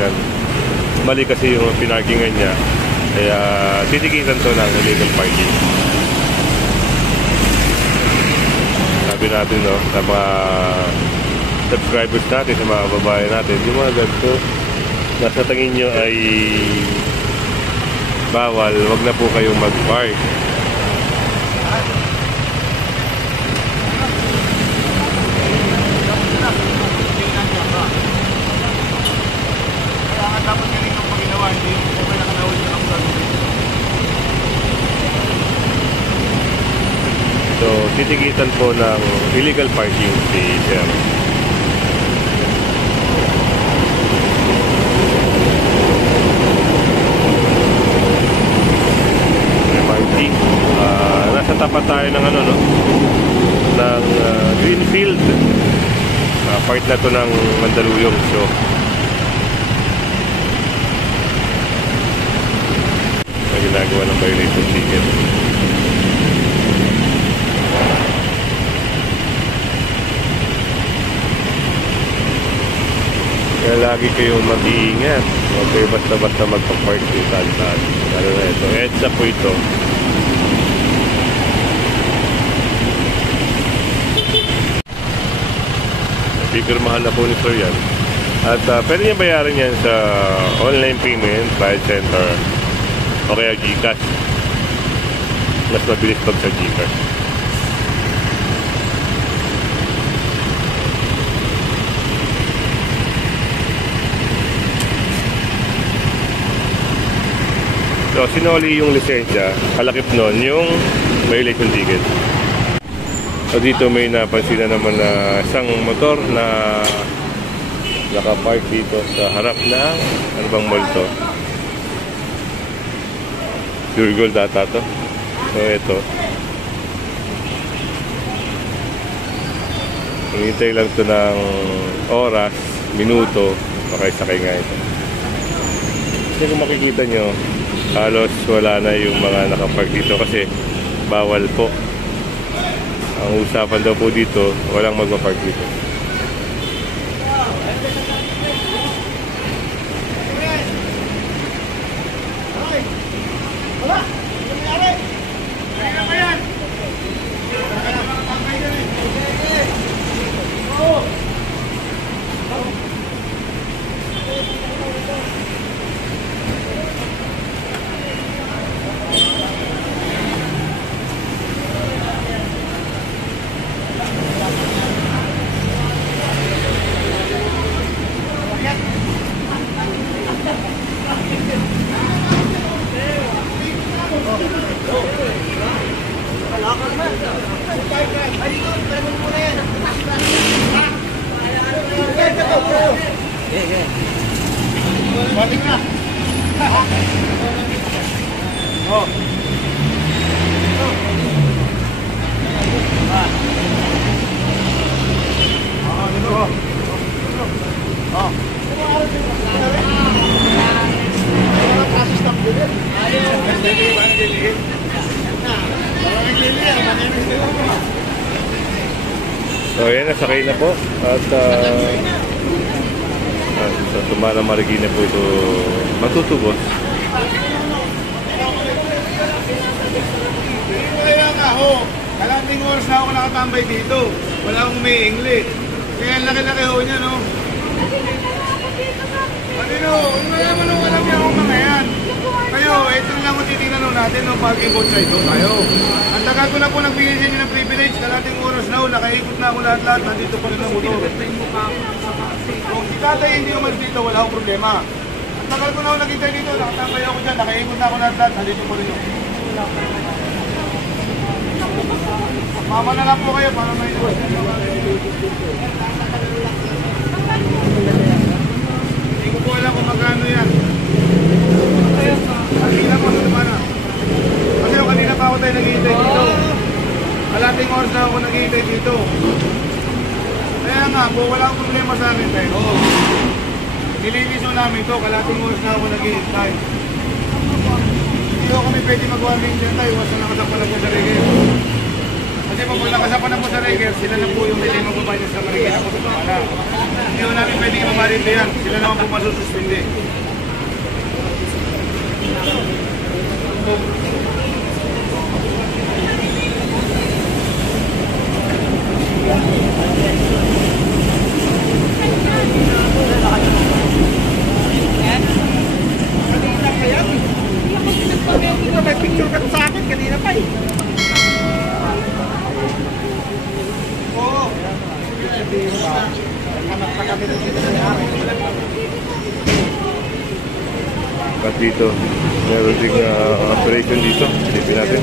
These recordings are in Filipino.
sasakyan. Mali kasi yung pinarkingan niya, kaya titikitan to ng illegal parking. Sabi natin, no, sa mga subscribers natin, sa mga babae natin, yung mga ganito nasa tingin nyo ay bawal, wag na po kayong mag-park. So, titikitan po ng illegal parking si Sir. Nasa tapat tayo ng ano, no? Ng Greenfield. Part na to ng Mandaluyong. So, may ginagawa ng violation ticket. Kaya lagi kayong mag-iingat. Huwag kayo basta-basta magpa-park yung saan-saan. Ano na ito? EDSA po ito. Pipirmahan na po ni Sir yan. At pwede niya bayaran yan sa online payment, Bayad Center, o kaya GCash. Mas mabilis pag sa GCash. So, sinoli yung lisensya, kalakip nun yung violation ticket. So, dito may napansin na naman na isang motor na nakapark dito sa harap ng ano bang mall to? Pure Gold data to. So, ito. Hinihintay lang to ng oras, minuto, makisakay nga ito. Kasi kung makikita nyo, halos wala na yung mga nakapark dito kasi bawal po. Ang usapan daw po dito, walang magpapark dito. Balik na. Oh. So ayan, nasakay na po. At sa Tumala Marikina po ito matutubos. Kaya nga ho, kalating oras na ako nakatambay dito. Wala akong may English. Kaya laki-laki ho niya, no? Ano, alam niya akong mga yan. Kayo, ito lang kung titignan natin no, parking boat side doon tayo. Ang tagal ko na po nagbigay sa inyo ng privilege, kalating oras na ho, nakaikot na ako lahat-lahat, nandito pa rin ang motor. Kung si tatay hindi umalis dito, wala akong problema. Ang tagal ko na ako naghintay dito, nakatambay ako dyan, nakaikot na ako lahat-lahat, nandito pa rin yun. Mama na lang po kayo para may iwas. Hindi ko po alam kung magkano yan. Kanina po sa naman na. Kasi kanina pa ako tayo naghihintay dito. Kalating oras na ako naghihintay dito. Kaya nga po, wala akong problema sa amin tayo. Nilinis mo namin ito, kalating oras na ako naghihintay. Hindi ko kami pwede mag-warning dyan tayo, iwas na nakasap pala dyan sa reggae. Kasi Kasi po, pag nakasapan na po sa Riker, sila na po yung may magbabayad sa Marikina po sa Tumala. Hindi po namin pwedeng imamarinde yan. Sila naman po masususpindi. May picture ka sa akin kanina pa eh. Oo. Anak pa kami ng dito sa akin. At dito, meron ding operation dito. Silipin natin.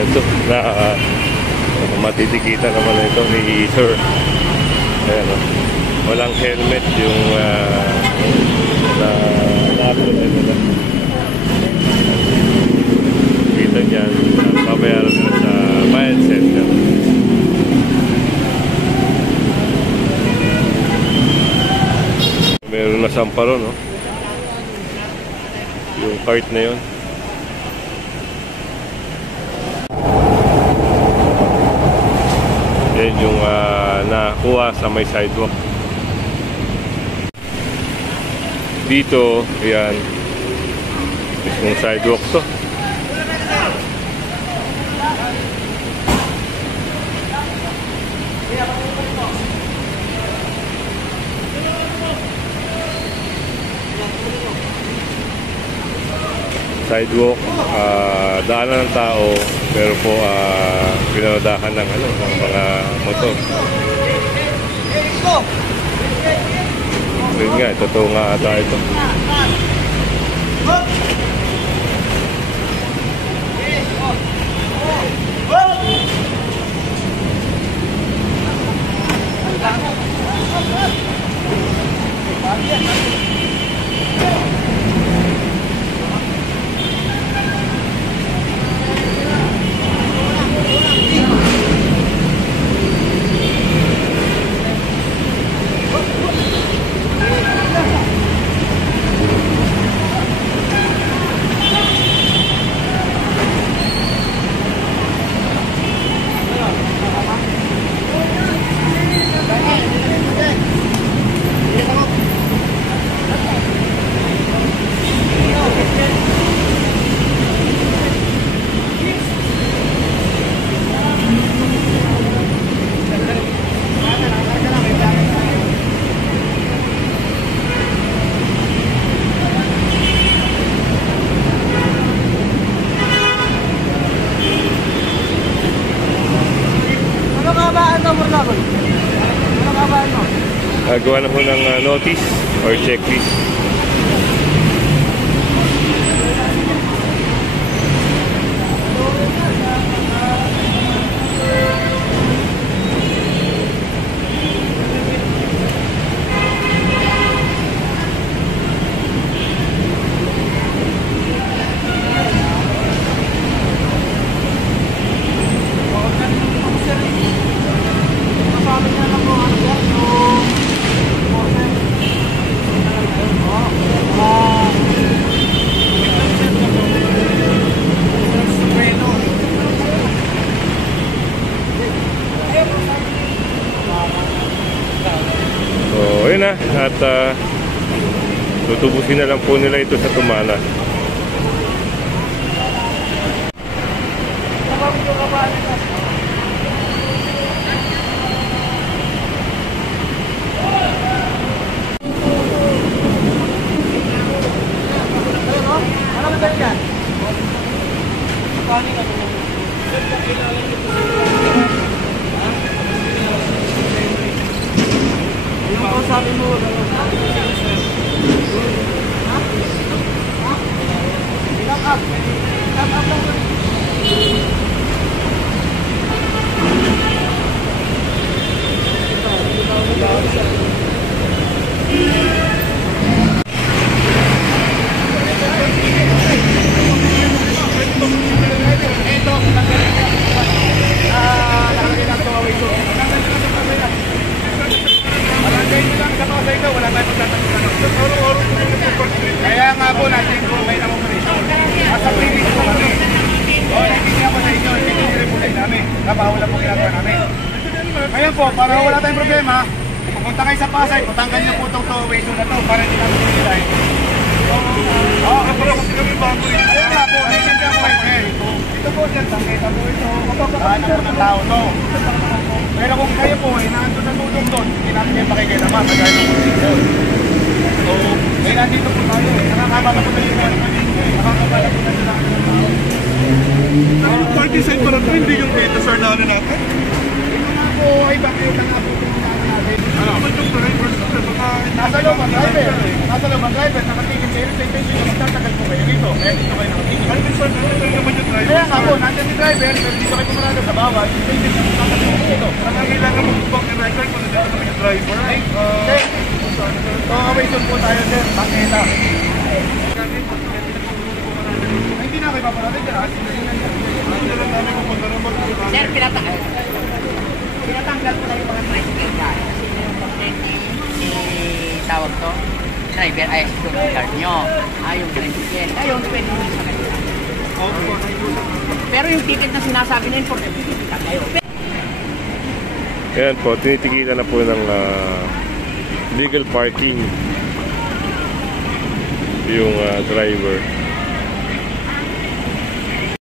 Ito na matitikitan naman ito ni Sir. Ayan, walang helmet yung na na-apply nila. Kita niyan, pabayaran nila sa Bayan Center. Meron na samparo, no? Yung cart na yun. Yan yung nakuha sa may sidewalk. Dito, yan. Mismong sidewalk to. Sidewalk, daanan ng tao, pero po pinadahan ng ng mga motor. Yun nga, totoo nga ata ito. Gawa na po ng notice or checklist. So, ayun na. At tutubusin na lang po nila ito sa Tumana. Ano ba yan? Yung sabi mo, Kaya nga po natin kung may namomonisyon. At sa previous po kami, nagpipili ako sa inyo, nagpipili po kayo namin. Napahula po ginagawa namin. Ngayon po, para wala tayong problema, pupunta kayo sa Pasay, patanggal niyo po itong two-way na to para hindi namin pinilay. Pero kasi kami bago rin. Ayun nga po, naiintindihan ko kayo. Ito po dyan, tangkita po ito. Hanap po ng tao to. Pero kung kayo po, inaanto sa tulong doon, hindi namin kayo pakikilaman, kagaya ng posisyon. So, may nandito po tayo eh. Nakakabala po tayo yung nakakabala po tayo ng tao. Party side para ito, hindi yung beta sir na ano natin. Ito nga po ay bakit ang natin po natin. Ano naman yung drivers sir? Baka Nasa loob ang driver. Nasa loob ang driver. Nakatingin kayo sa intention na magtatagal po kayo dito. Kaya dito kayo nakatingin. party sir, ano naman yung driver? Kaya nga po, nandiyan si driver, pero dito kayo pumarada sa bawal. Intention na magtatagal po dito. Kailangan mo bang i-record kung nandiyan naman yung driver? So, awaition po tayo sir. Bakita. Hindi na kayo paparating dyan. Sir, pinatanggal ko na yung mga tricycle guard. Kasi yung tawag to, driver ay security guard nyo. Yung tricycle. Ayun, pwede nyo sa kanila. Pero yung ticket na sinasabi na important, ticket kayo. Ayan po, tinitigilan na po ng legal parking yung driver.